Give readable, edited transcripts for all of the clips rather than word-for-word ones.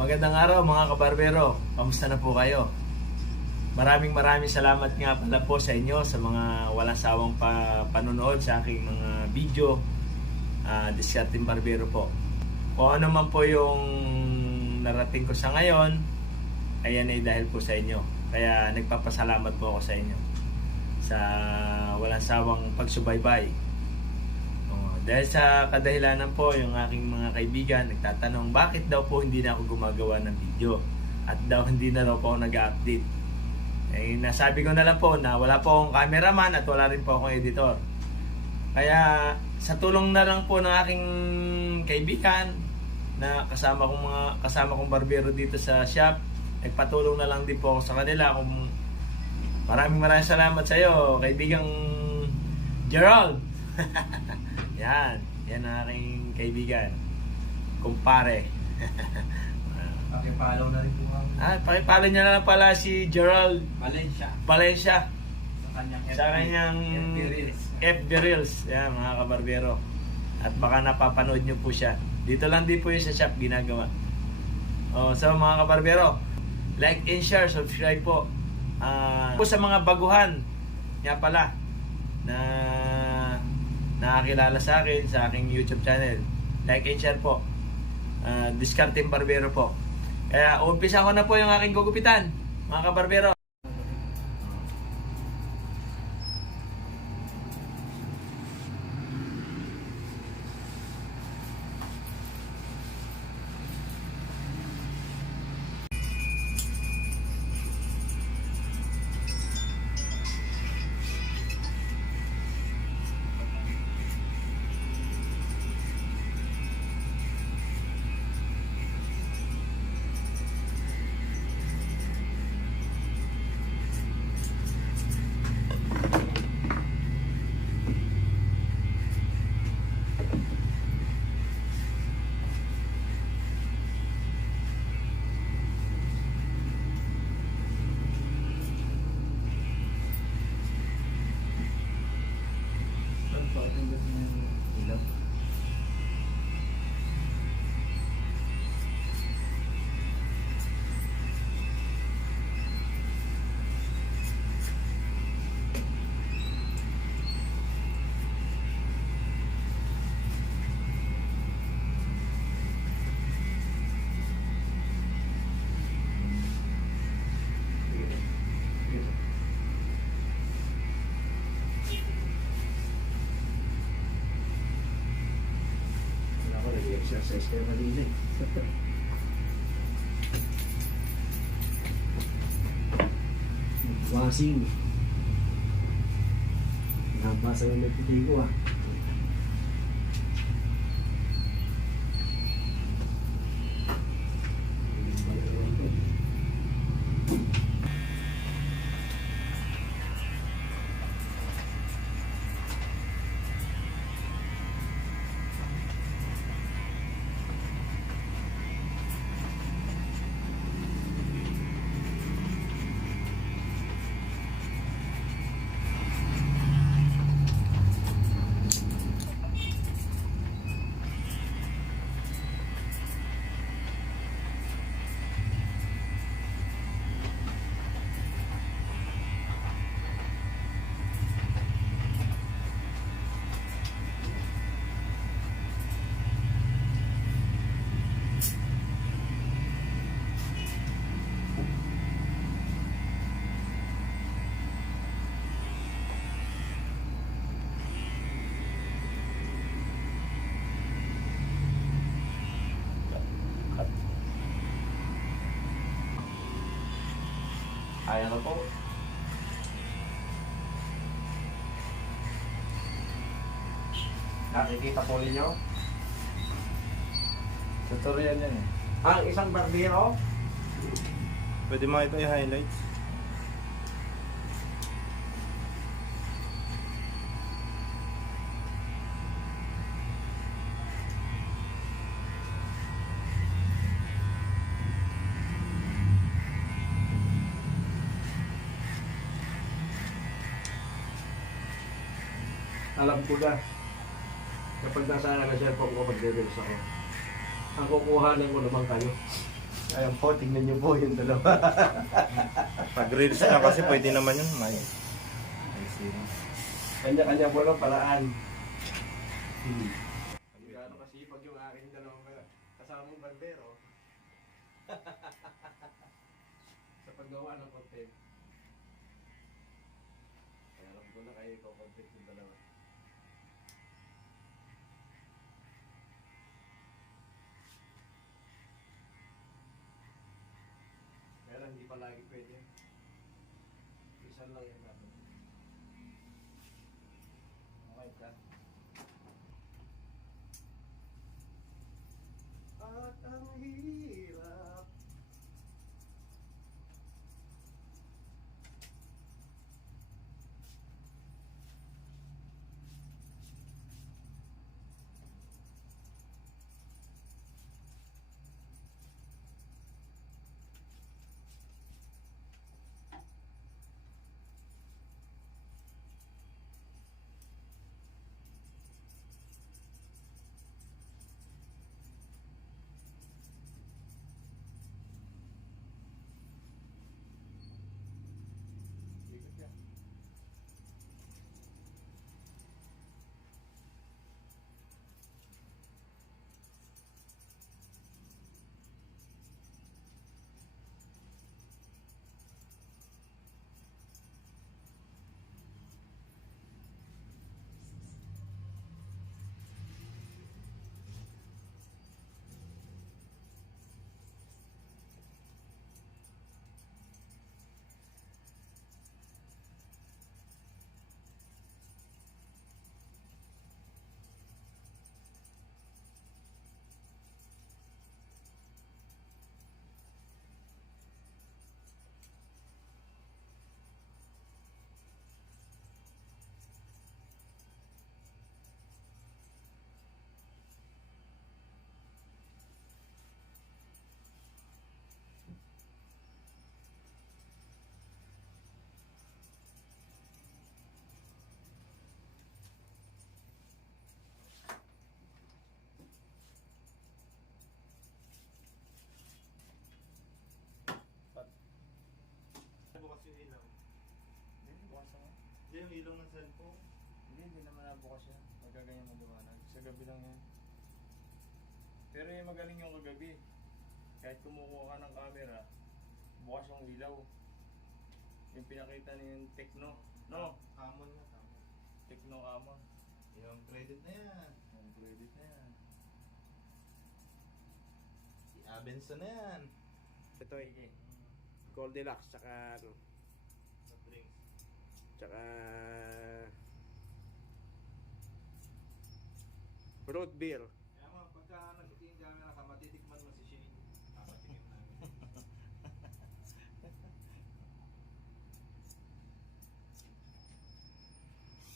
Magandang araw mga kabarbero, kamusta na po kayo? Maraming salamat nga pala po sa inyo sa mga walang sawang panonood sa aking mga video, Diskarteng Barbero po. Kung ano man po yung narating ko sa ngayon, ayan ay dahil po sa inyo. Kaya nagpapasalamat po ako sa inyo sa walang sawang pagsubaybay. Dahil sa kadahilanan po, yung aking mga kaibigan nagtatanong bakit daw po hindi na ako gumagawa ng video at daw hindi na raw po ako nag-update. Eh, nasabi ko na lang po na wala po akong cameraman at wala rin po akong editor. Kaya sa tulong na lang po ng aking kaibigan na kasama kong barbero dito sa shop, nagpatulong na lang din po ako sa kanila. Maraming salamat sa iyo, kaibigang Gerald. Yan ang aking kaibigan, kumpare. Pakipalaw na rin po kami. Pakipalo niya na lang pala si Gerald Valencia sa kanyang FB Reels. Yan mga kabarbero. At baka napapanood niyo po siya. Dito lang din po yung sa shop ginagawa. So mga kabarbero, like and share, subscribe po. Po sa mga baguhan niya pala na nakakilala sa akin sa aking YouTube channel, like and share po. Diskarteng Barbero po. Kaya umpisa ko na po yung aking gugupitan mga kabarbero. Exercise kayo kanina eh. Wasing. Nabasa yung nagpipili ko ah. Kaya na po. Nakikita po ninyo? Tutorial yan eh. Ang isang barbero, Pwede makita yung highlights. alam ko na kapag nasa cellphone ko magre-reels ako. Ang kukuhanan ko naman kayo. Ayun po, tingnan niyo po yung dalawa. Pag reels na kasi pwede naman yun. May. Kanya-kanya po lang paraan. Gano'n kasi pag yung aking dalawang kasamang barbero sa paggawa ng content. Kaya alam ko na kayo ikaw content yung dalawa. Kaya lang hindi pa lagi pwede. Isa lang yan natin. Okay ka? At ang hirap. Ikot yan. Bukas yung ilaw. Hindi, bukas naman. Hindi yung ilaw ng cellphone. Hindi naman nabukas yan. Magaganyan mo dumanan. Sa gabi lang yan. Pero yung magaling yung kagabi. Kahit kumukuha ka ng camera, bukas yung ilaw. Yung pinakita niya yung Tecno. No? Common na. Common. Tecno Camon. Yung credit na yan. Yung credit na yan. Si Abenson na yan. Ito ay Goldilocks, tsaka ano, Sa drinks. tsaka root beer. Kaya mga pagka nagtitingin camera ka, matitikman mo si Shane.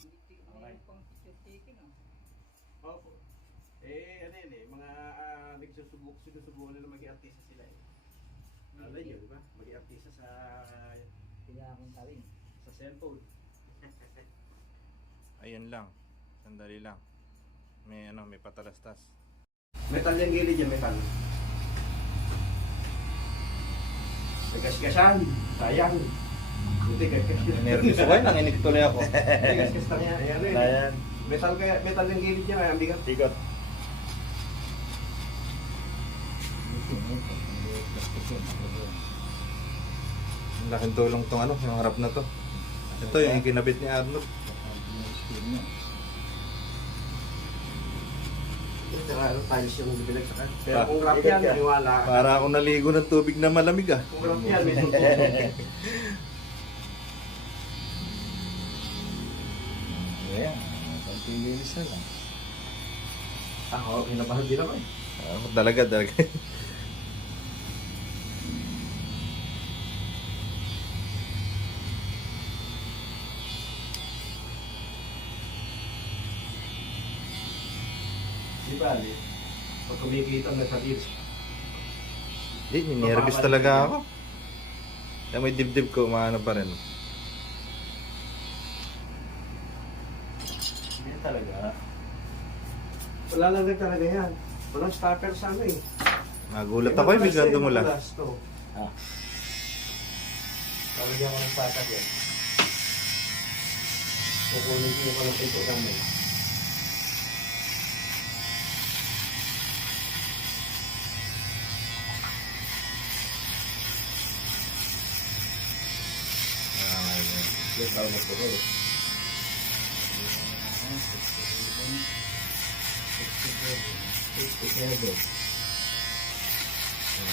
Papatikim namin. Opo. Ano yun mga sinusubukan nila maging artista sila eh. Alam nyo, di ba? Maging artista sa sa cellphone. Ayun lang. Sandali lang. May patalastas. Metal yung gilid yan, metal. May gasgasan. Sayang. Buti gasgas. Nervous ko eh. Nanginig tuloy ako. May gasgas lang yan. Ayan eh. Ayan. Metal yung gilid niya, kaya ang bigat. Tigot. Laking tulong tong ano, yung harap na to. Ito yung kinabit ni Arnold. Ito nga, tiles yung bibilag sa kan. Pero Ah, kung rap yan, niwala. Para ako naligo ng tubig na malamig ah. Kung rap yan, may tutubo. Ayan, konting linis na lang. Ako, pinapahal din naman eh. Dalaga. Di ba, pag kumikita na sa reels, Hindi, nervous talaga ako. Kaya may dibdib ko, maano pa rin. Hindi talaga. wala lang din talaga yan. Walang stopper sa ano eh. Nagulat ako eh, biglang dumulas. Ah. Palagyan ko ng patak yan. Kukunin ko yung kalapit ko kami. Yung tao na po ko.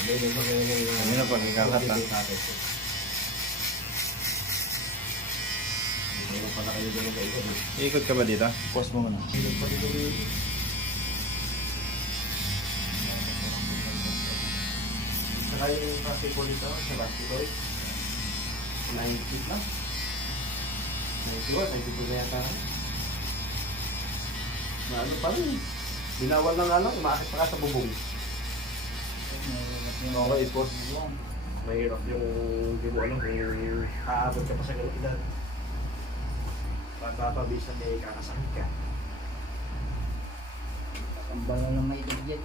Ano na pag ikakat ha? Meron pala kayo doon sa ikot. Ikot ka ba dito? Post mo muna. Saka yung traffic ko dito sa Bastidoy. 90 na. 91, 92 na yata. Na ano pa rin. Binawal na nga lang, umaakit pa ka sa bubong. Okay, post. Mahirap yung di mo alam kung aabot ka pa sa ganung edad. Pagpapabisan may kakasakit ka. Ang bango ng may dyan.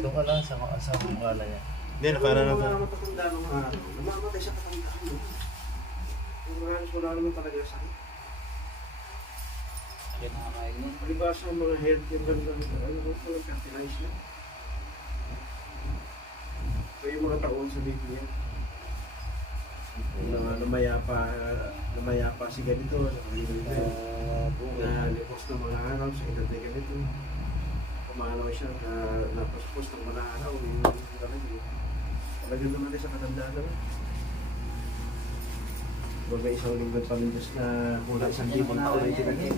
Doon ka lang sa mukala niya. Hindi, nakara na Yung to. mga matatanda ng mga namamatay sa katandaan. Yung mga wala naman talaga sakit. Yan ang kakain niya. Palibasa ang mga health yung ganda nito. Ano ba ito? Fertilize na. So yung mga taon sa baby niya. Namayapa si ganito. Na lipos ng mga araw sa edad na ganito. Pumanaw siya na napuspos ng mga araw. Yung talagang naman sa katandaan naman. Baga isang linggo pa rin Diyos na kulang sa libong taon na itinagin.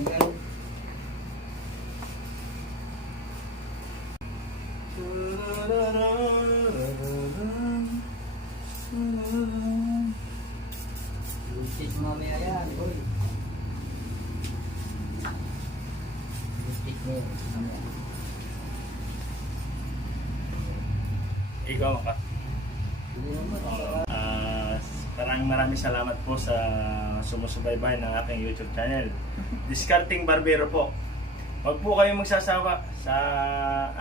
Lustig mamaya yan, boy. Lustig mo yun, mamaya. Ikaw ka. Hindi naman. Maraming salamat po sa sumusubaybay ng aking YouTube channel. Discarding Barbero po. Huwag po kayong magsasawa sa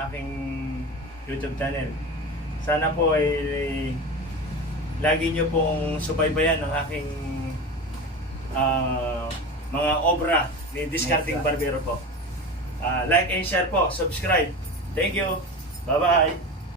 aking YouTube channel. Sana po ay lagi nyo pong subaybayan ang aking mga obra ni Discarding Barbero po. Like and share po. Subscribe. Thank you. Bye-bye.